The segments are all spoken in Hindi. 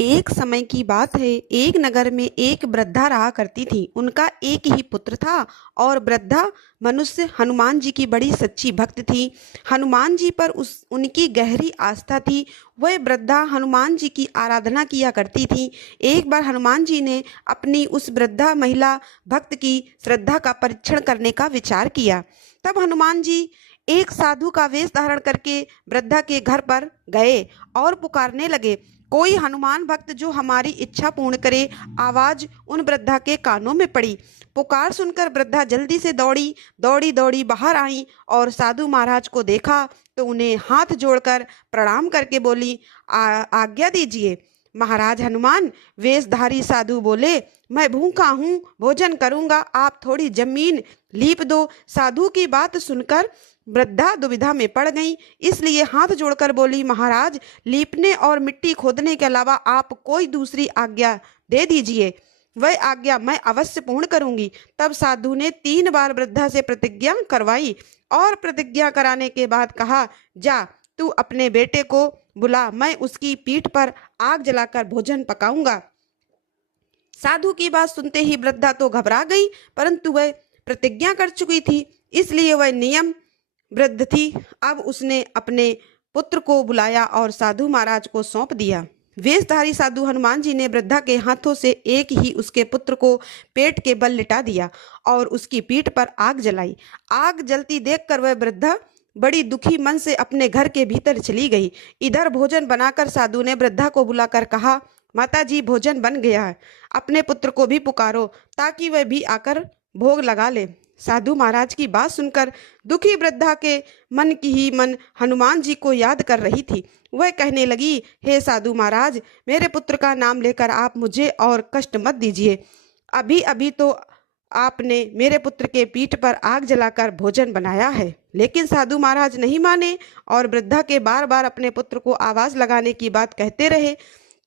एक समय की बात है। एक नगर में एक वृद्धा रहा करती थी। उनका एक ही पुत्र था और वृद्धा मनुष्य हनुमान जी की बड़ी सच्ची भक्त थी। हनुमान जी पर उस उनकी गहरी आस्था थी। वह वृद्धा हनुमान जी की आराधना किया करती थी। एक बार हनुमान जी ने अपनी उस वृद्धा महिला भक्त की श्रद्धा का परीक्षण करने का विचार किया। तब हनुमान जी एक साधु का वेश धारण करके वृद्धा के घर पर गए और पुकारने लगे, कोई हनुमान भक्त जो हमारी इच्छा पूर्ण करे। आवाज उन वृद्धा के कानों में पड़ी। पुकार सुनकर वृद्धा जल्दी से दौड़ी दौड़ी दौड़ी बाहर आई और साधु महाराज को देखा तो उन्हें हाथ जोड़कर प्रणाम करके बोली, आज्ञा दीजिए। महाराज हनुमान वेशधारी साधु बोले, मैं भूखा हूँ, भोजन करूंगा, आप थोड़ी जमीन लीप दो। साधु की बात सुनकर वृद्धा दुविधा में पड़ गई, इसलिए हाथ जोड़कर बोली, महाराज लीपने और मिट्टी खोदने के अलावा आप कोई दूसरी आज्ञा दे दीजिए, वह आज्ञा मैं अवश्य पूर्ण करूंगी। तब साधु ने 3 बार वृद्धा से प्रतिज्ञा करवाई और प्रतिज्ञा कराने के बाद कहा, जा तू अपने बेटे को बुला, मैं उसकी पीठ पर आग जलाकर भोजन पकाऊंगा। साधु की बात सुनते ही वृद्धा तो घबरा गई, परंतु वह प्रतिज्ञा कर चुकी थी, इसलिए वह नियम वृद्ध थी। अब उसने अपने पुत्र को बुलाया और साधु महाराज को सौंप दिया। वेशधारी साधु हनुमान जी ने वृद्धा के हाथों से एक ही उसके पुत्र को पेट के बल लिटा दिया और उसकी पीठ पर आग जलाई। आग जलती देखकर वह वृद्धा बड़ी दुखी मन से अपने घर के भीतर चली गई। इधर भोजन बनाकर साधु ने वृद्धा को बुलाकर कहा, माता जी भोजन बन गया है, अपने पुत्र को भी पुकारो ताकि वह भी आकर भोग लगा ले। साधु महाराज की बात सुनकर दुखी वृद्धा के मन की ही मन हनुमान जी को याद कर रही थी। वह कहने लगी, हे साधु महाराज, मेरे पुत्र का नाम लेकर आप मुझे और कष्ट मत दीजिए। अभी अभी तो आपने मेरे पुत्र के पीठ पर आग जलाकर भोजन बनाया है। लेकिन साधु महाराज नहीं माने और वृद्धा के बार बार अपने पुत्र को आवाज लगाने की बात कहते रहे।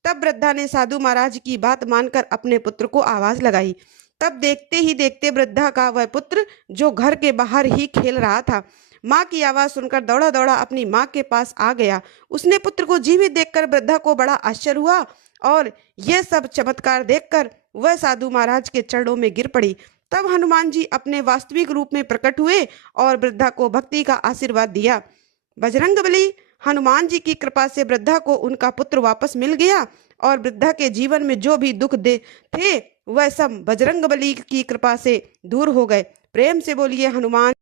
तब वृद्धा ने साधु महाराज की बात मानकर अपने पुत्र को आवाज लगाई। तब देखते ही देखते वृद्धा का वह पुत्र जो घर के बाहर ही खेल रहा था, माँ की आवाज सुनकर दौड़ा दौड़ा अपनी माँ के पास आ गया। उसने पुत्र को जीवित देखकर वृद्धा को बड़ा आश्चर्य हुआ और यह सब चमत्कार देखकर वह साधु महाराज के चरणों में गिर पड़ी। तब हनुमान जी अपने वास्तविक रूप में प्रकट हुए और वृद्धा को भक्ति का आशीर्वाद दिया। बजरंगबली हनुमान जी की कृपा से वृद्धा को उनका पुत्र वापस मिल गया और वृद्धा के जीवन में जो भी दुख दे थे वह सब बजरंगबली की कृपा से दूर हो गए। प्रेम से बोलिए हनुमान